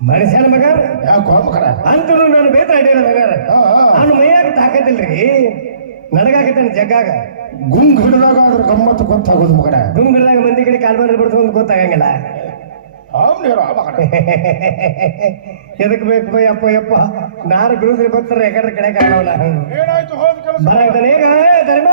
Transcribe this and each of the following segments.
ಮನುಷ್ಯನ ಮಗ ಯಾಕೋ ಮಗನ ಅಂತೂ ನಾನು ಬೇತ ಅಡ್ಯಾಡ ಮಗಾರ. ಅವನು ಮೈಯಾಗ ತಾಕತಿಲ್ರಿ ನನಗಾಗತ್ತಾನೆ ಜಗ್ಗಾಗ? ಗುಂಗ್ ಹಿಡಿದಾಗ ಅದ್ರ ಗಮ್ಮತ್ತು ಗೊತ್ತಾಗೋದು ಮಗಡ ಗುಂಗಿಡ್ದಾಗ ಮಂದಿ ಕಡೆ ಕಾಲ್ ಬಂದ್ರೆ ಬಿಡ್ತು ಅಂತ ಗೊತ್ತಾಗಂಗಿಲ್ಲ. ಎದಕ್ ಬೇಕು ಬೈ ಅಪ್ಪ ಯಪ್ಪ. ನಾರು ಬಿಡುದ್ರೆ ಬರ್ತಾರೆ ಯಾಕಂದ್ರೆ ಕಡೆ ಕಾಣವಲ್ಲ ಏನಾಯ್ತು ಹೋದ ಕೆಲಸ? ಧರ್ಮ!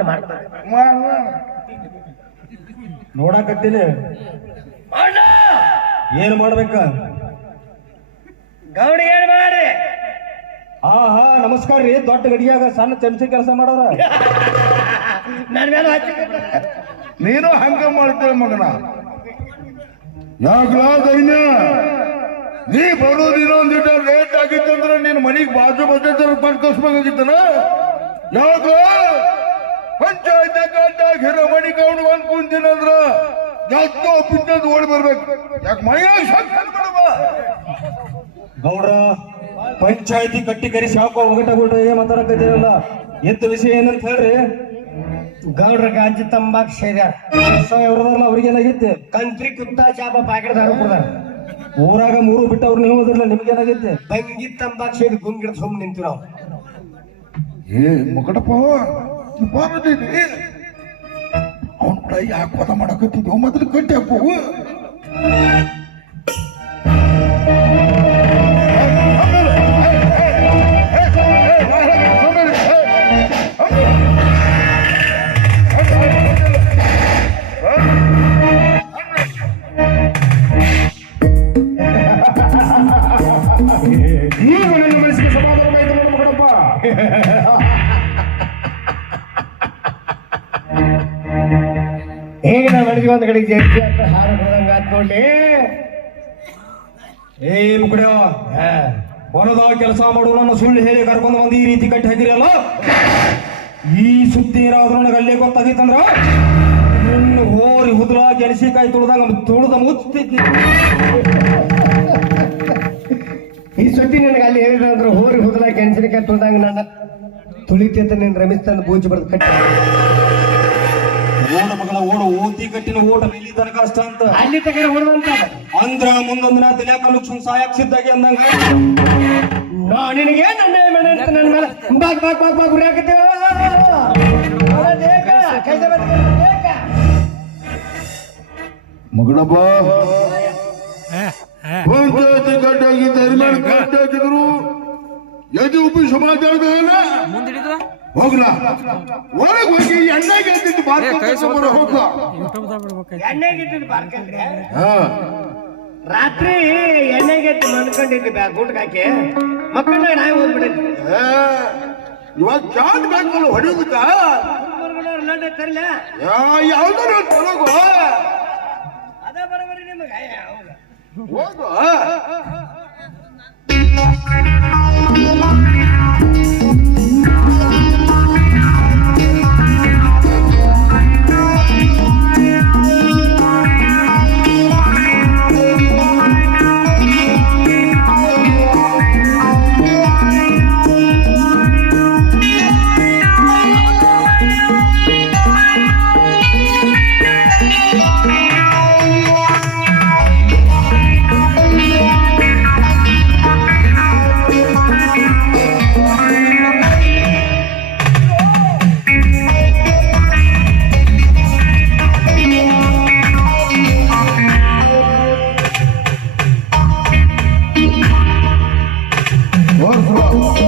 ಡಿಮಾಂಡ್ ಮಾಡ್ತಾರೆ. ನೋಡಾಕತ್ತೀನಿ. ಏನ್ ಮಾಡ್ಬೇಕ? ಗೌಡ ಏನ್ ಮಾಡಿ ಹಾ ಹಾ ನಮಸ್ಕಾರ ರೀ. ದೊಡ್ಡ ಗಡಿಯಾಗ ಸಣ್ಣ ಚಮಚಿ ಕೆಲಸ ಮಾಡೋರ? ನನ್ನ ಮೇಲೆ ಹಚ್ಚಿ ನೀನು ಹಂಗ ಮಾಡ್ತೇವೆ ಮಗನ? ಯಾಕಲಾ ದೈನ್ಯ ನೀ ಬರೋದು ಇನ್ನೊಂದಿಟ ಲೇಟ್ ಆಗಿತ್ತಂದ್ರೆ ನೀನ್ ಮನೆಗೆ ಬಾಜು ಬಜೆಟ್ ಬಂದು ಕಳ್ಸ್ಬೇಕಾಗಿತ್ತನ? ಯಾಕ ಪಂಚಾಯತ್ ಕಾಟಾಗ ಹಿರ ಮಣಿ ಕೌಂಡ್ ಬಂದ್ ಕುಂತೀನಂದ್ರ ಪಿಂಚದ್ ಓಡಿ ಬರ್ಬೇಕು. ಯಾಕೆ ಬಿಡವ ಗೌಡ್ರ ಪಂಚಾಯತಿ ಕಟ್ಟಿ ಕರಿ ಸಾಕು ಒಗಟ ಗುಟ ಏನ್ ಮಾತಾಡಕತ್ತೀರಲ್ಲ? ಎತ್ತ ವಿಷಯ ಏನಂತ ಹೇಳ್ರಿ? ಗೌಡ್ರ ಗಾಂಜಿ ತಂಬಾಕ್ ಸೇರ್ಯಾರ. ಇವ್ರದಲ್ಲ ಅವ್ರಿಗೆ ಏನಾಗೈತಿ ಕಂತ್ರಿ ಕುತ್ತ ಚಾಪ ಪ್ಯಾಕೆಟ್ ದಾರು ಕೊಡ್ದಾರ ಊರಾಗ ಮೂರು ಬಿಟ್ಟವ್ರು ನೀವು ಹೋದ್ರಲ್ಲ ನಿಮ್ಗೆ ಏನಾಗೈತಿ ಬಂಗಿ ತಂಬಾಕ್ ಸೇರಿ ಗುಂಗಿಡ ಸುಮ್ಮನೆ ನಿಂತು ನಾವು. ಏ ಮಗಡಪ್ಪ ಬಾರದಿನಿ. ಅವನ್ ಕೈ ಯಾಕೆ ಪದ ಮಾಡಕತ್ತಿದ್ವು ಮೊದಲು ಕಟ್ಟಿ ಹಾಕು ಮನೆಗೆ ಜಡ್ಜಿ ಅಂತ ಹಾರ ಹೋದಂಗ ಆತ್ ನೋಡ್ಲಿ. ಏ ಮುಕಡ್ಯ ಹೊಲದಾಗ ಕೆಲಸ ಮಾಡೋಣ ಸುಳ್ಳು ಹೇಳಿ ಕರ್ಕೊಂಡು ಬಂದು ಈ ರೀತಿ ಕಟ್ಟಿ ಹಾಕಿರಲ್ಲ ಈ ಸುದ್ದಿ ಏನಾದ್ರೂ ನನಗೆ ಅಲ್ಲೇ ಗೊತ್ತಾಗಿತ್ತಂದ್ರ ನಿನ್ನ ಹೋರಿ ಹುದ್ರ ಗೆಣಸಿಕಾಯಿ ತುಳ್ದಂಗ ತುಳ್ದ ಮುಚ್ತಿದ್ನಿ ಈ ಸುದ್ದಿ ನನಗೆ ಅಲ್ಲಿ ಹೇಳಿದ ಅಂದ್ರೆ ಹೋರಿ ಹುದಲ, ಗೆಣಸಿನಕಾಯಿ ತುಳ್ದಂಗ ನನ್ನ ತುಳಿತಿ ಅಂತ ನೀನ್ ರಮೇಶ್ ತಂದು ಬೂಜಿ ಬರೆದು ಕಟ್ಟಿ ಓಡ ಮಗಳ ಓಡ. ಓತಿ ಕಟ್ಟಿನ ಓಟ ಇಲ್ಲಿ ತನಕ ಅಷ್ಟ ಅಂತ. ಅಲ್ಲಿ ತಗರ ಓಡುವಂತ ಅಂದ್ರ ಮುಂದೊಂದು ನಾ ತಲೆ ಕಲುಕ್ಷನ್ ಸಹಾಯಕ್ ಸಿದ್ಧಾಗಿ ಅಂದಂಗ. ನಾ ನಿನಗೆ ನನ್ನ ಮೇಲೆ ಅಂತ ನನ್ನ ಮೇಲೆ. ಬಾಕ್ ಬಾಕ್ ಬಾಕ್ ಬಾಕ್ ಉರಿ ಹಾಕತ್ತೇವ ಮಗಳಪ್ಪ ಪಂಚಾಯತಿ ಗಡ್ಡಾಗಿದ್ದ ಹರಿಮೇಲೆ ಗಡ್ಡೆ ಉಪ್ಪು ಸಮಾಚಾರ ಸಮಾಚಾರದ ಹೋಗ್ಲ. ಒಳಗ್ ಹೋಗಿ ಎಣ್ಣೆಗೆ ಗೆದ್ದಿದ್ದು ಬಾರ್ಕೊಂಡು ಹೋಗ್ಲ. ರಾತ್ರಿ ಎಣ್ಣೆಗೆದ್ದು ಮನ್ಕೊಂಡಿದ್ದೆ ಬ್ಯಾ ಗುಂಡ್ಗೆ ಹಾಕಿ. ಮಕ್ಕಳ ನಾಯಿ ಹೋಗ್ಬಿಟ್ಟಿದ್ದೆ. ಇವಾಗ ಚಾಟ್ ತರಲ. ತೊಳಗು ಅದ ಬರಬರಿ ನಿಮಗೆ. ಹೋಗು. в рот.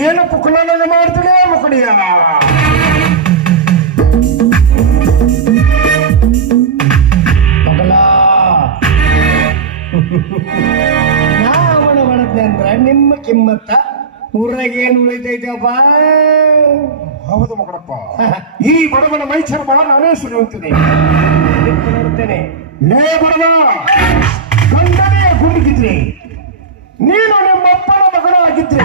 ಏನು ಪುಕ್ಕಲನ್ನ ಮಾಡ್ತೀನಿ ಮುಕುಡಿಯ ನಾವಣ ಮಾಡದ್ನೆ ಅಂದ್ರ ನಿಮ್ಮ ಕಿಮ್ಮತ್ತ ಊರಾಗ ಏನ್ ಉಳಿತೈತಪ್ಪ ಹೌದು ಮಗನಪ್ಪ ಈ ಬಡವನ ಮೈ ಬಹಳ ನಾನೇ ಸುರಿಯುತ್ತೇನೆ ನಿಂತು ನೋಡ್ತೇನೆ. ಲೇ ಬಡವ ಗಂಡನೇ ಗುಂಡಿಗಿದ್ರಿ ನೀನು ನಿಮ್ಮ ಅಪ್ಪನ ನಿನ್ನ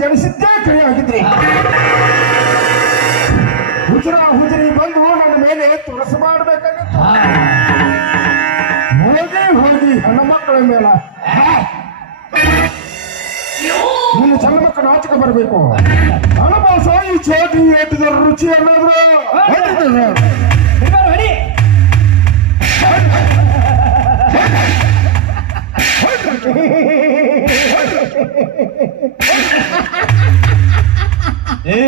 ಜನಿಸಿದ್ದೇ ಕ್ರಿಯೆ ಆಗಿದ್ರಿ ಹುಜರ ಹುಜರಿ ಬಂದು ನನ್ನ ಮೇಲೆ ತುರಸು ಮಾಡಬೇಕಾಗಿತ್ತು. ಹೋಗಿ ಹೋಗಿ ಹೆಣ್ಣು ಮಕ್ಕಳ ಮೇಲೆ. ನಿನ್ನ ಸಣ್ಣ ಮಕ್ಕಳ ನಾಚಕ ಬರಬೇಕು. ಅನುಭವಿಸ ಈ ಚೋಟಿ ಏಟಿದ ರುಚಿ ಅನ್ನೋದು. ಖಂಡಿತ ಏ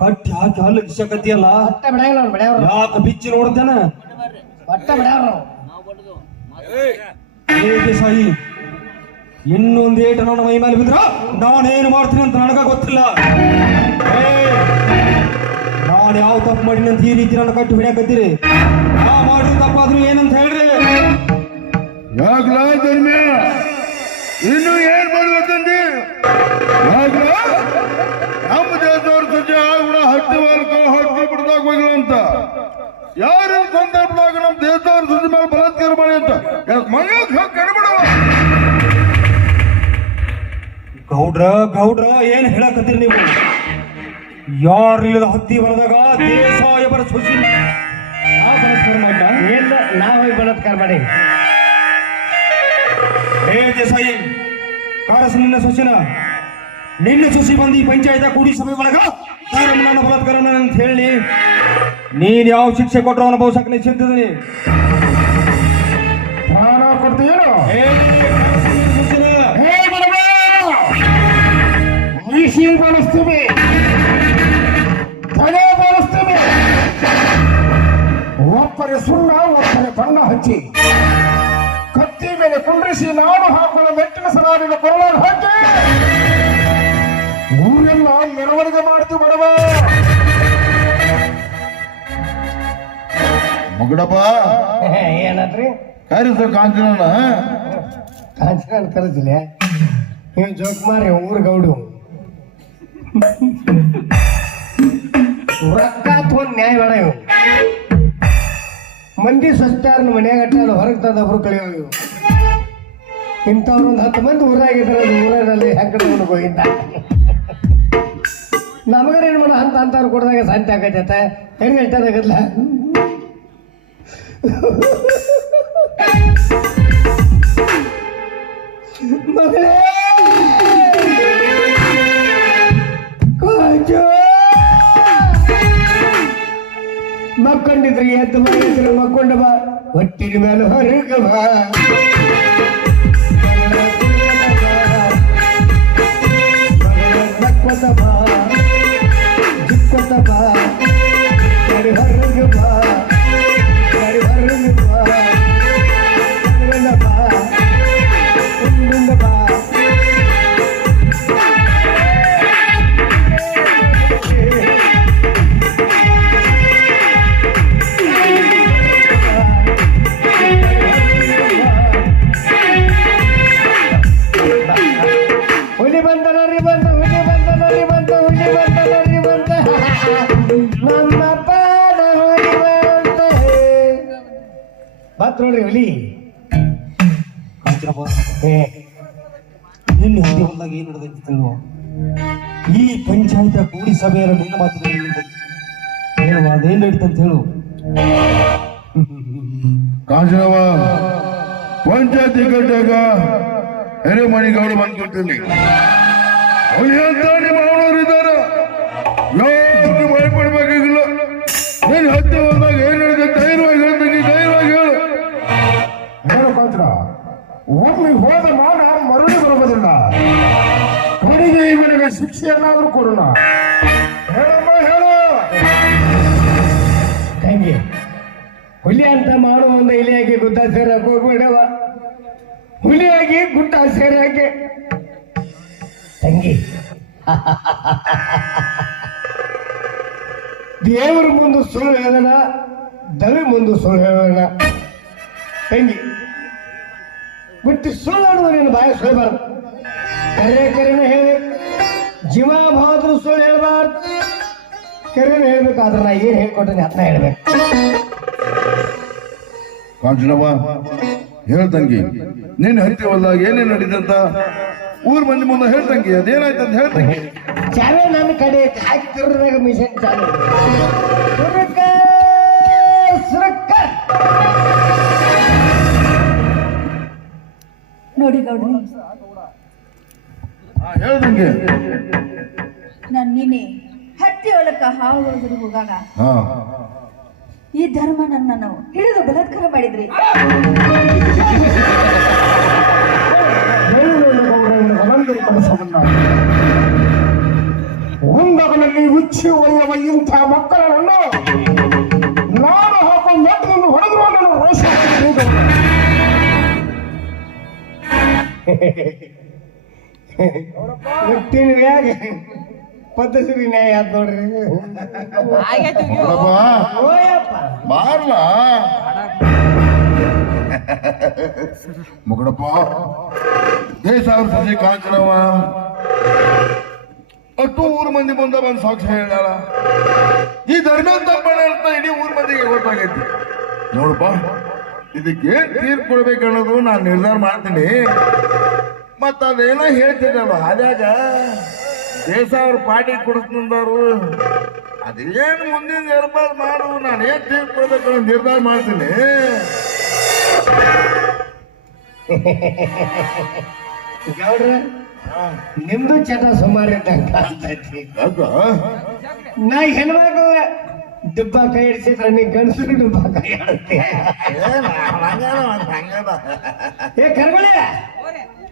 ಕಟ್ಟಿ ಹಾಕಿ ಹಲ್ಲು ಬಿಡ್ಯಾವ್ರು ಯಾಕೆ ಬಿಚ್ಚಿ ನೋಡ್ತೇನ? ಬಿಡ್ಯಾವ್ರು ಸಾಯಿ. ಇನ್ನೊಂದು ಏಟ ನನ್ನ ಮೈ ಮೇಲೆ ಬಿದ್ರ ನಾನೇನು ಮಾಡ್ತೀನಿ ಅಂತ ನನಗ ಗೊತ್ತಿಲ್ಲ. ನಾನು ಯಾವ ತಪ್ಪು ಮಾಡಿನ ಅಂತ ಈ ರೀತಿ ನನ್ನ ಕಟ್ಟು ಹಿಡಿಯಕತ್ತೀರಿ? ನಾ ಮಾಡಿದ ತಪ್ಪಾದ್ರೂ ಏನಂತ ಹೇಳ್ರಿ. ಯಾಕೆ ಧರ್ಮ್ಯ? ಇನ್ನು ಏನ್ ಮಾಡ್ಬೇಕಂದಿ ನಮ್ಮ ದೇಶದವ್ರ ಸಜ್ಜೆ ಆಗುಣ ಹತ್ತಿ ಮಾಲಕ ಹತ್ತಿ ಬಿಡ್ದಾಗ ಹೋಗಿಲ್ಲ ಅಂತ. ಯಾರು ಸಂದರ್ಭದಾಗ ನಮ್ಮ ದೇಶದವ್ರ ಸಜ್ಜೆ ಮೇಲೆ ಬಲಾತ್ಕಾರ ಮಾಡಿ ಅಂತ? ಯಾಕೆ ಮಗ ಕಡಿಬಿಡವ ಗೌಡ್ರ ಗೌಡ್ರ ಏನ್ ಹೇಳಕತ್ತೀರಿ ನೀವು? ಯಾರಿಲ್ಲದ ಹತ್ತಿ ಬರದಾಗ ದೇಶ ಬಲಾತ್ಕಾರ ಮಾಡ್ಲಾ? ಇಲ್ಲ ನಾ ಹೋಗಿ ಬಲಾತ್ಕಾರ ಮಾಡಿ ದೇಸಾಯಿ ಕಾರಸ ನಿನ್ನ ಸೊಸಿನ ನಿನ್ನ ಸೊಸಿ ಬಂದು ಈ ಪಂಚಾಯತ ಕೂಡಿ ಸಭೆ ಒಳಗ ನನ್ನ ಬಲಾತ್ಕಾರ ಅಂತ ಹೇಳಿ ನೀನ್ ಯಾವ ಶಿಕ್ಷೆ ಕೊಟ್ಟರು ನಿಶ್ಚಿಂತಿದ್ದೀನಿ ಸೊಸಿನ ಹೇ ಬಡವ ಮೀಸಿ ಬಳಸ್ತೀವಿ ಬಳಸ್ತೀವಿ ಒಪ್ಪರೆ ಸುಣ್ಣ ಒಪ್ಪರೆ ಬಣ್ಣ ಹಚ್ಚಿ. ಮೇಲೆ ಕುಂಡ್ರಿಸಿ ನಾನು ಹಾಕುವ ಮೆಟ್ಟಿನ ಸರಾರಿನ ಕೊರಳ ಹಾಕಿ ಊರೆಲ್ಲ ಮೆರವಣಿಗೆ ಮಾಡ್ತೀವಿ ಬಡವ ಮಗಡಪ್ಪ ಏನತ್ರಿ ಕರಿಸ ಕಾಂಚನ ಕಾಂಚನ ಕರೆದಿಲ್ಲ ನೀವು ಜೋಕ್ ಮಾರಿ ಊರ್ ಗೌಡು ರೊಕ್ಕ ತಗೊಂಡ್ ನ್ಯಾಯ ಬೇಡ ಇವು ಮಂದಿ ಸ್ವಚ್ಛಾರನ ಮನ್ಯಾಗ ಅಟ್ಟಲ್ಲ ಹೊರಗೆ ತಂದೊಬ್ರು ಕಳಿಯೋ ಇವು ಇಂಥವ್ರು ಒಂದು ಹತ್ತು ಮಂದಿ ಊರಾಗಿದ್ರೆ, ಅದು ಊರಲ್ಲಿ ಹೆಂಗಡೆ ಹೋಗಿದ್ದ ನಮಗೇನು ಮಾಡೋ ಅಂತ ಅಂತವ್ರು ಕೊಡ್ದಾಗ ಸಾಧ್ಯ ಆಗತ್ತೆ ಹೆಂಗೆ ಹೇಳ್ತಾರಾಗಲ್ಲ ಮಗಳೇ! ಮಕ್ಕೊಂಡಿದ್ರಿ ಎದ್ದು ಮಕ್ಕೊಂಡವ ಮಕ್ಕೊಂಡ ಬಾ ಹೊಟ್ಟಿನ ಮೇಲೆ ಹೊರಗ ಬಾ ನಕ್ಕೊತ ಬಾ ಜಿಕ್ಕೊತ ಬಾ ಹೊರಗ ಬತ್ ನೋಡ್ರಿ ಹುಲಿ ನಿನ್ನ ಹತ್ತಿ ಹೊಲ್ದಾಗ ಏನ್ ಈ ಪಂಚಾಯತ ಕೂಡಿ ಸಭೆಯ ನಿನ್ನ ಮಾತಿನ ಹೇಳುವ, ಅದೇನ್ ನಡೀತಂತ ಹೇಳು. ಕಾಂಚನವ ಪಂಚಾಯತಿ ಕಟ್ಟಾಗ ಎರೆ ಮಣಿಗೌಡ ಬಂದ್ಕೊಟ್ಟಿರ್ಲಿ ಶಿಕ್ಷೆಯನ್ನಾದರೂ ಕೊಡೋಣ. ತಂಗಿ, ಹುಲಿ ಅಂತ ಮಾಡು ಒಂದು ಇಲಿಯಾಗಿ ಗುಡ್ಡ ಸೇರಕ್ ಹೋಗ್ಬೇಡವ ಹುಲಿಯಾಗಿ ಗುಡ್ಡ ಸೇರಕ್ಕೆ ತಂಗಿ, ದೇವರ ಮುಂದೆ ಸುಳ್ಳು ಹೇಳೋಣ, ದವಿ ಮುಂದೆ ಸುಳ್ಳು ಹೇಳೋಣ. ತಂಗಿ ಬಿಟ್ಟು ಸುಳ್ಳು ನೀನು ಬಾಯ ಸುಳ್ಬಾರ್ದು ಕರೆ ಕರೆನ ಹೇಳಿ. ಜೀವ ಭಾವದ್ರು ಸುಳ್ಳು ಹೇಳ್ಬಾರ್ದು. ಕೆರೆ ಹೇಳ್ಬೇಕಾದ್ರೆ ನಾ ಏನ್ ಹೇಳ್ಕೊಟ್ಟೆ ಅದನ್ನ ಹೇಳ್ಬೇಕು. ಕಾಂಚನವ್ವ ಹೇಳ್ತಂಗಿ ನಿನ್ನ ಹತ್ತಿ ಹೊಲ್ದಾಗ ಏನೇನ್ ನಡೀತಂತ? ಊರ್ ಮಂದಿ ಮುಂದೆ ಹೇಳ್ತಂಗಿ ಅದೇನಾಯ್ತಂತ ಹೇಳ್ತಂಗಿ ಚಾವೆ ನನ್ನ ಕಡೆ. ಹಾಕಿ ಮಿಷನ್ ಚಾಲು. ಸುರಕ. ನೋಡಿ ಗೌಡ್ರಿ. ಹೇಳ್ದಂಗೆ ನಾನು ನಿನ್ನೆ ಹತ್ತಿ ಹೊಲಕ್ಕ ಹಾವು ಹೊಡೆದು ಹೋಗಾಗ ಹಾ. ಈ ಧರ್ಮ ನಾವು ಹಿಡಿದು ಬಲಾತ್ಕಾರ ಮಾಡಿದ್ರಿ. ಒಂದಗನಲ್ಲಿ ಉಚ್ಚಿ ಒಯ್ಯುವ ಇಂಥ ಮಕ್ಕಳನ್ನು ನಾನು ಹಾಕೊಂಡು ಮೆಟ್ಟನ್ನು ಹೊಡೆದ್ರು ನನ್ನ ರೋಷ ಮ್ಯಾಗ ಪದ್ಧತಿ ನ್ಯಾಯ ಆತ್ ನೋಡ್ರಿ? ಬಾರ್ಲ. ಮುಗಡಪ್ಪ ದೇಶ ಅವ್ರ ಸಸಿ ಕಾಂಚನವ ಅಷ್ಟು ಊರ್ ಮಂದಿ ಮುಂದೆ ಬಂದು ಸಾಕ್ಷಿ ಹೇಳ ಈ ಧರ್ಮ ತಪ್ಪಣ ಅಂತ ಇಡೀ ಊರ್ ಮಂದಿಗೆ ಗೊತ್ತಾಗೈತಿ. ನೋಡಪ್ಪ ಇದಕ್ಕೆ ಏನ್ ತೀರ್ಪು ಕೊಡ್ಬೇಕು ಅನ್ನೋದು ನಾನು ನಿರ್ಧಾರ ಮಾಡ್ತೀನಿ. ಮತ್ತ ಅದೇನೋ ಹೇಳ್ತಿದ್ದಲ್ಲ ಆದಾಗ ದೇಶ ಅವ್ರ ಪಾರ್ಟಿ ಕೊಡಿಸ್ನಂದವ್ರು ಅದೇನ್ ಮುಂದಿನ ನಿರ್ಧಾರ ಮಾಡು ನಾನು ಏನ್ ತಿಳ್ಕೊಳ್ಬೇಕು ನಿರ್ಧಾರ ಮಾಡ್ತೀನಿ. ಗೌಡ್ರ ನಿಮ್ದು ಚಟ ಸುಮಾರು ಇದ್ದಂಗ ಕಾಣ್ತೈತಿ? ನಾ ಹೆಣ್ಮಕ್ಳ ದುಬ್ಬ ಕೈ ಹಿಡಿಸಿದ್ರೆ ನೀ ಗಂಡಸರು ದುಬ್ಬ ಕೈ ಆಡುತ್ತೆ ಏ ಕರ್ಮಳೆ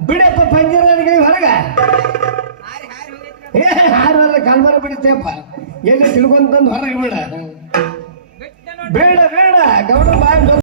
ಬಿಡಪ್ಪ ಪಂಜರ ಹೊರಗ. ಏ ಹಾರ ಕಾಲ್ಬಾರ ಬಿಡುತ್ತೇಪ್ಪ ಎಲ್ಲಿ ತಿಳ್ಕೊಂತಂದು ಹೊರಗೆ ಬೇಡ. ಬೇಡ ಬೇಡ. ಗೌಡ ಬಾಯ್